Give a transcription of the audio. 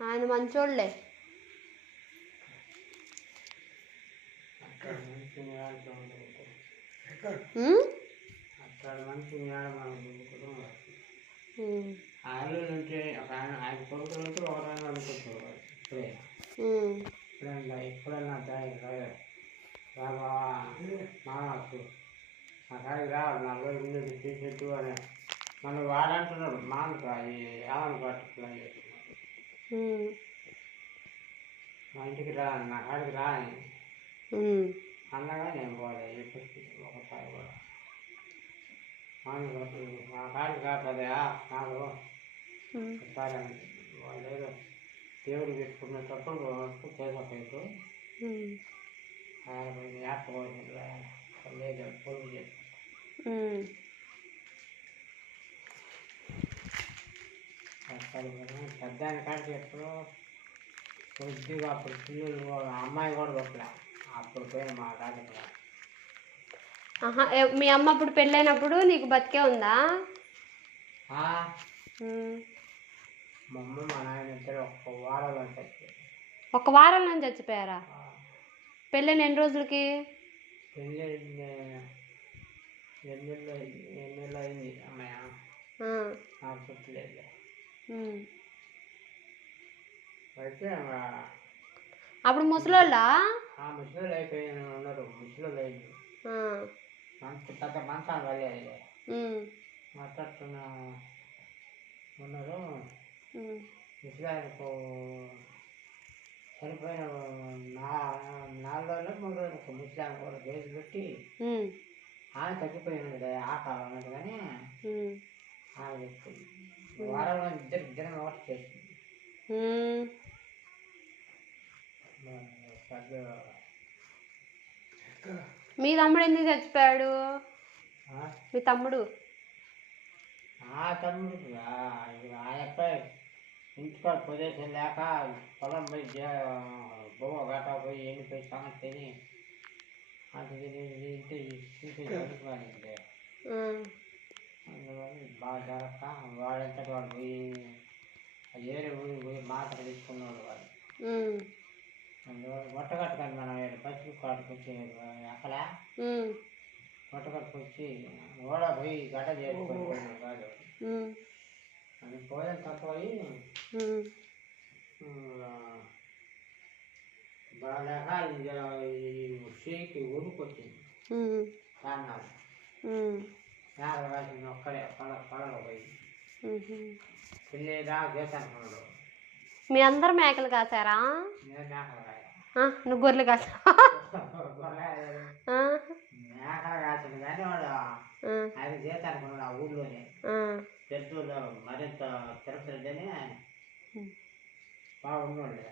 ఆయన మంచోళ్ళే. ఆలు నుంచి ఆయన కొడుకులు నుంచి ఒక ఆయన అనుకుంటున్నారు ఇప్పుడే. ఎప్పుడన్నా బాబా మాకు ఆ కాడికి రా 40 ముందు తీసేట్టు అని మనం వాడంటున్నాడు. మాకు అది ఏమని పట్టుకులా చేస్తున్నాడు. మా ఇంటికి రా, నా కాడికి రా అని అన్నగా నేను పోలే. ఒకసారి కూడా మా కాడికి రాకదా నాకు ఒకసారి వాళ్ళు ఏదో దేవుడు పెట్టుకునేటప్పుడు చేసపోయారు. లేదు పొరుగు చేసుకుంటాం. పెద్దాన్ని కాడికి ఎప్పుడో కొద్దిగా అప్పుడు పిల్లలు అమ్మాయి కూడా దొరకలే. అప్పుడు పోయిన మా కాడికి. మీ అమ్మ అప్పుడు పెళ్ళైనప్పుడు నీకు బతికే ఉందా? మా అమ్మ మా నాయన ఇద్దరు ఒక వారంలో చచ్చిపోయారు. ఒక వారంలో చచ్చిపోయారా? పెళ్ళైన ఎన్ని రోజులకి? పెళ్ళి 8 నెలలు అయింది అమ్మాయి. నాకు గుర్తులేదు. అయితే అప్పుడు ముసలోళ్ళా? ముసలోళ్ళు అయిపోయిన ఉన్నారు. ముసలోళ్ళు అయింది. పెద్ద మంచాలు వాళ్ళే మాట్లాడుతున్న ఉన్నారు. ముసలాయనకు చనిపోయిన 4 రోజులు 3 రోజులకు ముసలాయన కూడా కేసు పెట్టి ఆమె తగ్గిపోయినది కదా ఆ కాలం అన్నది. కానీ ఆమె చెప్తుంది వారంలో ఇద్దరు ఒకటి చేసింది. మీ తమ్ముడు ఎందుకు చచ్చిపోయాడు? మీ తమ్ముడు ఆ అబ్బాయి ఇంటికాడ పొజిషన్ లేక పొలం పోయి బొమ్మ గట్ట పోయి ఎండిపోయి సంగతి తిని అంటే చూసేది. అందువల్ల బాగా జరగక వాడంతా వాడు పోయి ఏరే ఊరికి పోయి మాత్ర తీసుకున్నాడు వాడు. అందువల్ల మొట్టగట్టుకొని మనం పసుపు కాటుకు వచ్చి అక్కడ మొట్టగట్టుకు వచ్చి కూడా పోయి గడ్డ చేసుకొని కాదు అది పోయిన తక్కువయి బాగా షేకి ఉరుకొచ్చింది. కారణాలు మేకలు కాసింది ఒక్కడే పొలంలో పోయి పెళ్ళేదా చేశాను. మీ అందరు మేకలు కాసారా? నేను మేకలు కాయ. నువ్వు గొర్రెలు కాసా? మేకలు కాసింది కానీ వాడు ఆయన చేశానుకున్నాడు ఆ ఊళ్ళోనే. పెద్దూరులో మరింత తిరుపతి అని బాగున్నాడు.